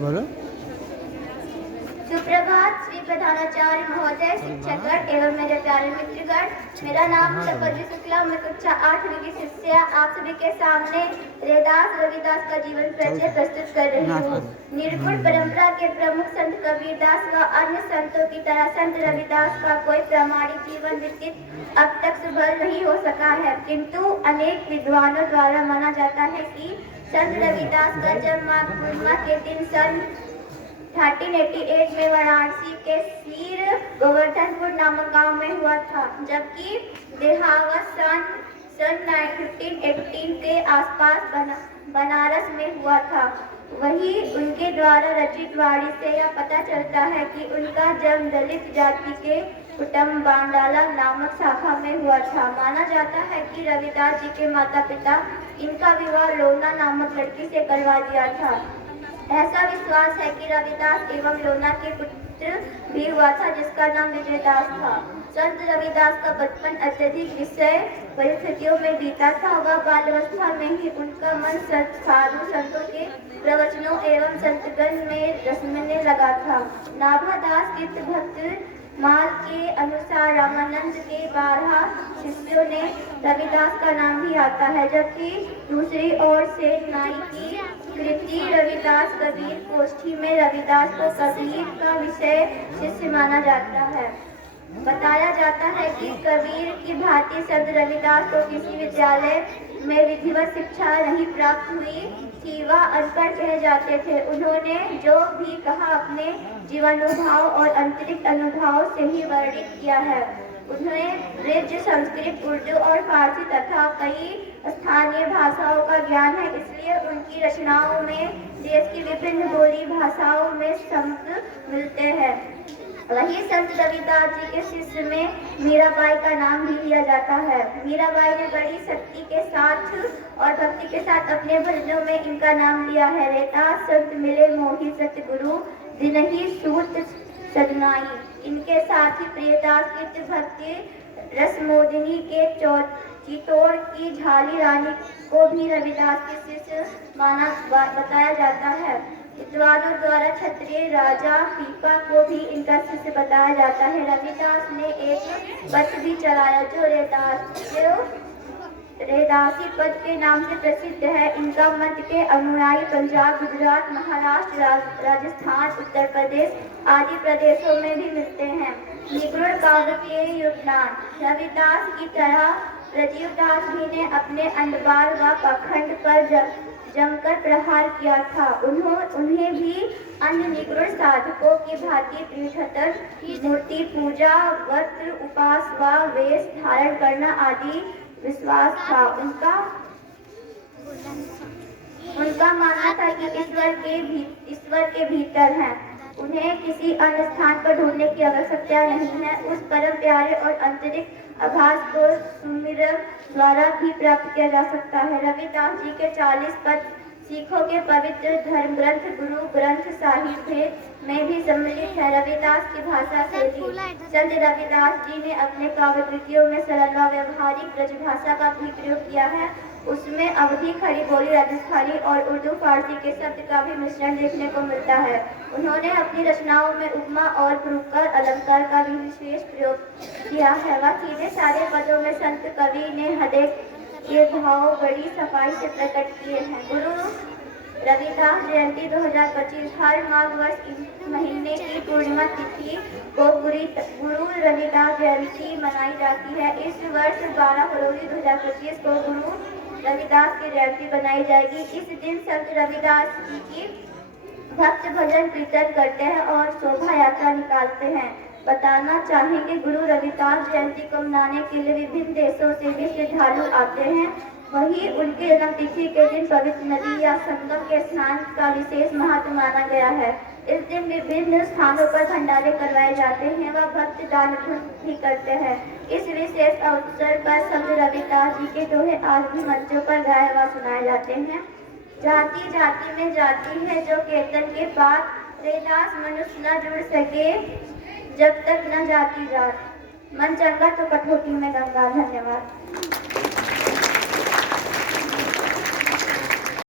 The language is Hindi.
बोलो। सुप्रभात श्री प्रधानाचार्य महोदय, शिक्षकगण एवं मेरे प्यारे मित्रगण। मेरा नाम चपरजी शुक्ला, मैं कक्षा 8वीं की शिष्या आप सभी के सामने रविदास का जीवन परिचय प्रस्तुत कर रही हूँ। निर्गुण परंपरा के प्रमुख संत कबीरदास व अन्य संतों की तरह संत रविदास का कोई प्रामाणिक जीवन व्यतीत अब तक सफल नहीं हो सका है, किंतु अनेक विद्वानों द्वारा माना जाता है कि संत रविदास का जन्म माघ पूर्णिमा के दिन सन 1388 में वाराणसी के सीर गोवर्धनपुर नामक गांव में हुआ था, जबकि देहावत सन 1518 के आसपास बनारस में हुआ था। वहीं उनके द्वारा रचित वाणी से यह पता चलता है कि उनका जन्म दलित जाति के कुटुंब बांडाला नामक शाखा में हुआ था। माना जाता है कि रविदास जी के माता पिता इनका विवाह लोना नामक लड़की से करवा दिया था। ऐसा विश्वास है कि रविदास एवं लोना के पुत्र भी हुआ था, जिसका नाम विजयदास था। संत रविदास का बचपन अत्यधिक विषय परिस्थितियों में बीता था। वह बाल्यावस्था में ही उनका मन साधु संतों के प्रवचनों एवं संतगण में रसने लगा था। नाभादास तीर्थ भक्त माल के अनुसार रामानंद के 12 शिष्यों ने रविदास का नाम भी आता है, जबकि दूसरी ओर से नाई की कृति रविदास कबीर गोष्ठी में रविदास को कबीर का विषय शिष्य माना जाता है। बताया जाता है कि कबीर की भांति संत रविदास को किसी विद्यालय में विधिवत शिक्षा नहीं प्राप्त हुई थी, वह अनपढ़ कहे जाते थे। उन्होंने जो भी कहा अपने जीवनानुभव और आंतरिक अनुभव से ही वर्णित किया है। उन्हें ब्रज, संस्कृत, उर्दू और फारसी तथा कई स्थानीय भाषाओं का ज्ञान है, इसलिए उनकी रचनाओं में देश की विभिन्न बोली भाषाओं में शब्द मिलते हैं। वही संत रविदास जी के शिष्य में मीराबाई का नाम भी लिया जाता है। मीराबाई ने बड़ी शक्ति के साथ और भक्ति के साथ अपने भजनों में इनका नाम लिया है। रेतास संत मिले मोहि सतगुरु, दिनहि सूत सदनाई। इनके साथ ही प्रियदास कीर्ति भक्ति रसमोदिनी के चित्तौड़ की झाली रानी को भी रविदास के शिष्य माना बताया जाता है। विद्वानों द्वारा क्षत्रिय राजा पीपा को भी इनका शिष्य बताया जाता है। रविदास ने एक पथ भी चलाया जो रेदासी पद के नाम से प्रसिद्ध है। इनका मत के अनुयायी पंजाब, गुजरात, महाराष्ट्र, राजस्थान, उत्तर प्रदेश आदि प्रदेशों में भी मिलते हैं। निगुण काव्य के योगदान रविदास की तरह राजीवदास भी ने अपने अंडवार व पाखंड पर जमकर प्रहार किया था। उन्हें भी अन्य निगुण साधकों की भांति तीर्थतर, मूर्ति पूजा, व्रत, उपवास व वेश धारण करना आदि विश्वास था। उनका मानना था कि ईश्वर के भीतर है, उन्हें किसी अन्य स्थान पर ढूंढने की आवश्यकता नहीं है। उस परम प्यारे और आंतरिक आभास को सुमिरन द्वारा भी प्राप्त किया जा सकता है। रविदास जी के 40 पद सिखों के पवित्र धर्म ग्रंथ गुरु ग्रंथ साहिब में भी सम्मिलित है। रविदास की भाषा शैली संत रविदास जी ने अपने काव्य कृतियों में सरल व व्यवहारिक ब्रजभाषा का भी प्रयोग किया है। उसमें अवधी, खड़ी बोली, राजस्थानी और उर्दू फारसी के शब्द का भी मिश्रण देखने को मिलता है। उन्होंने अपनी रचनाओं में उपमा और पुरुकर अलंकार का भी विशेष प्रयोग किया है। वह सीधे सारे पदों में संत कवि ने हृदय के भाव बड़ी सफाई से प्रकट किए हैं। गुरु रविदास जयंती 2025 हर माघ वर्ष इस महीने की पूर्णिमा तिथि को गुरु रविदास जयंती मनाई जाती है। इस वर्ष 12 फरवरी 2025 को गुरु रविदास की जयंती बनाई जाएगी। इस दिन संत रविदास जी की भक्त भजन कीर्तन करते हैं और शोभा यात्रा निकालते हैं। बताना चाहेंगे गुरु रविदास जयंती को मनाने के लिए विभिन्न देशों से भी श्रद्धालु आते हैं। वहीं उनकी जन्म तिथि के दिन पवित्र नदी या संगम के स्नान का विशेष महत्व माना गया है। इस दिन विभिन्न स्थानों पर भंडारे करवाए जाते हैं व भक्त दान भी करते हैं। इस विशेष अवसर पर संत रविदास जी के दोहे आज भी मंचों पर गाए व सुनाए जाते हैं। जाति जाति में जाति है जो कीर्तन के बाद रविदास मनुष्य न जुड़ सके जब तक न जाति जात। मन चंगा तो कठौती में गंगा। धन्यवाद।